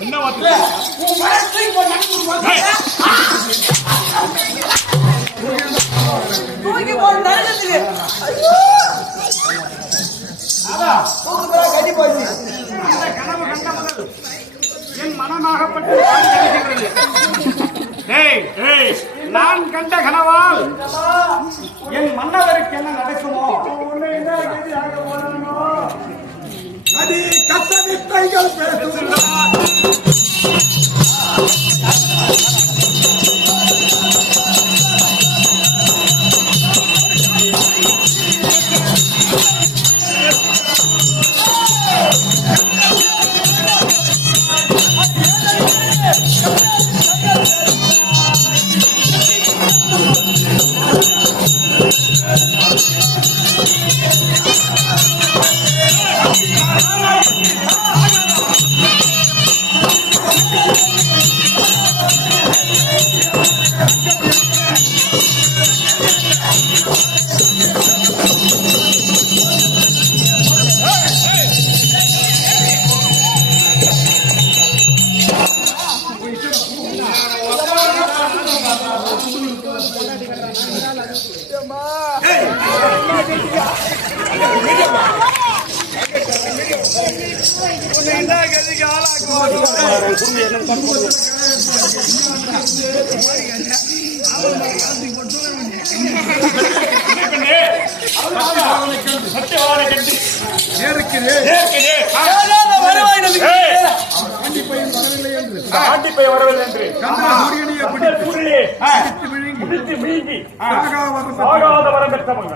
என்ன வார்த்தை? உன் மனசை தூக்கி போட்டு நரகத்துக்கு. அதான் கட்டி போச்சு. இந்த கனவு கண்ட முதல் என் மனமாகப்பட்டு நான் கண்ட கனவால் என் மன்னவருக்கு என்ன நடக்குமோ அது கத்தவித்தைகள் வரவில்லை என்று வரம் பெற்றவங்க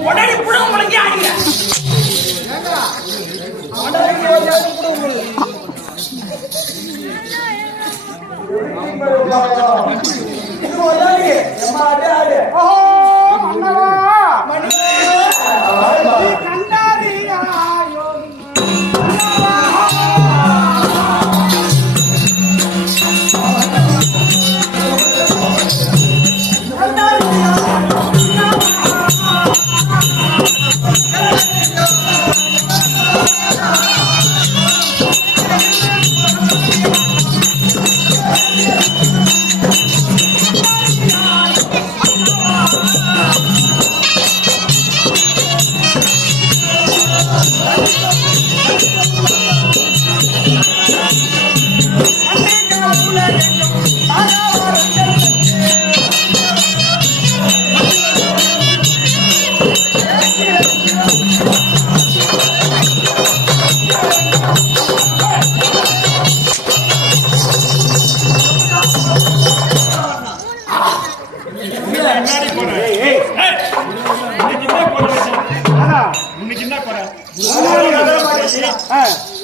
உடனே புடம் முழங்கி ஆடுங்க.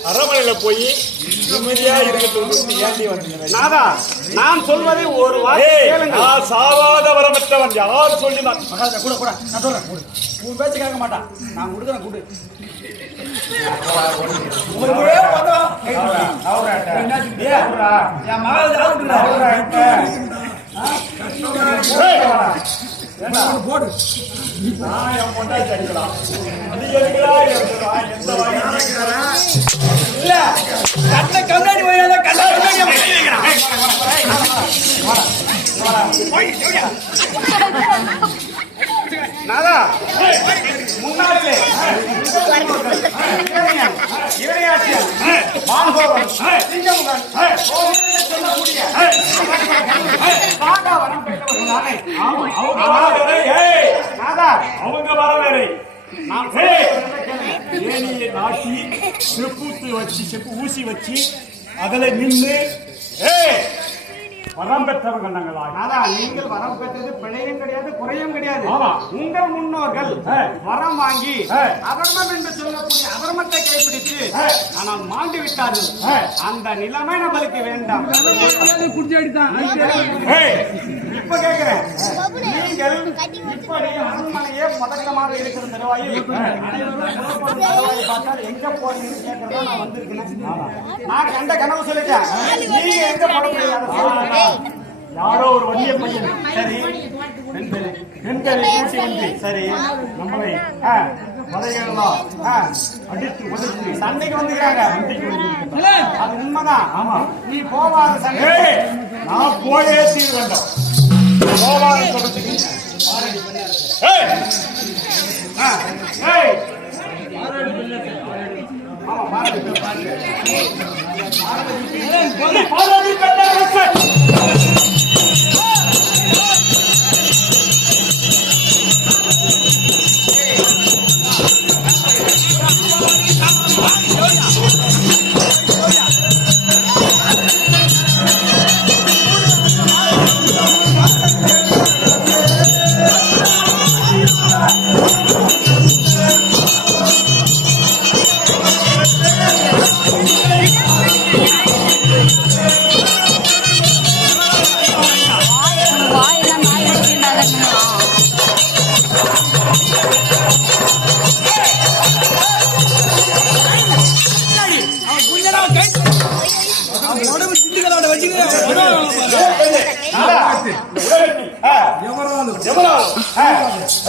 அரமனையில போய் நிம்மதியா நாதா நான் சொல்வதை ஒரு நான் சாவாத வரமற்றவன் யார் சொல்லினான் கூட கூட நான் சொல்றேன் உன் பேச்சு கேட்க மாட்டான் நான் கொடுக்குறேன் கூடு போடு இல்ல கண்ண கண்ணாடி வழியாத கண்ண நாதா முன்னாலே அவங்க வர வேறு நான் ஏனியை நாட்டி செப்பு வச்சு செப்பு ஊசி வச்சு அதுல நின்று வரம் பெற்றவங்க நாங்களா நீங்கள் வரம் பெற்றது பிழையும் கிடையாது குறையும் கிடையாது உங்கள் முன்னோர்கள் வரம் வாங்கி அதர்மம் என்று சொல்லக்கூடிய அதர்மத்தை கைப்பிடித்து ஆனால் மாண்டு விட்டார்கள் அந்த நிலைமை நம்மளுக்கு வேண்டாம் இப்ப கேட்கிறேன் நீங்கள் இப்படி அரண்மனையே பதக்கமாக இருக்கிற தருவாயில் பார்த்தால் எங்க போறீங்கன்னு கேட்கறதா நான் வந்திருக்கேன் நான் கண்ட கனவு சொல்லிட்டேன் நீங்க எங்க போட முடியாது யாரோ ஒரு வண்டிய பையன் சரி பெண்களை கூட்டி வந்து சரி நம்மளை வலைகளெல்லாம் அடித்து ஒடுக்கி சண்டைக்கு வந்துக்கிறாங்க. அது உண்மைதான். ஆமா, நீ போவாத சண்டை நான் போயே தீர வேண்டும். போவாத சொல்றதுக்கு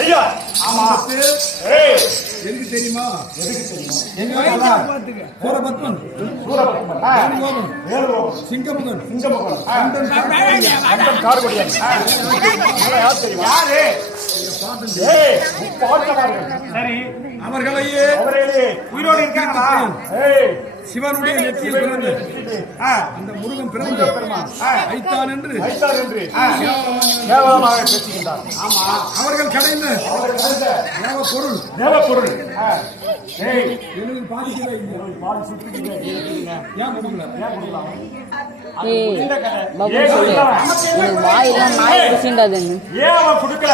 ஐயா ஆமா எதுக்கு தெரியுமா? சிங்கமுகன் சரி, அவர்களையே உயிரோடு இருக்காங்களா? சிவனுடைய நெற்றியில் பிறந்து அந்த முருகன் பிறந்த பெருமான் ஐத்தான் என்று கேவலமாக பேசுகின்றார். ஆமா, அவர்கள் கடைந்த பொருள் தேவப்பொருள் எனக்கு பாதிக்கவே ஏன் கொடுக்கல? வாயெல்லாம் நாய் குடிச்சுட்டாதுன்னு ஏன் அவன் கொடுக்கல?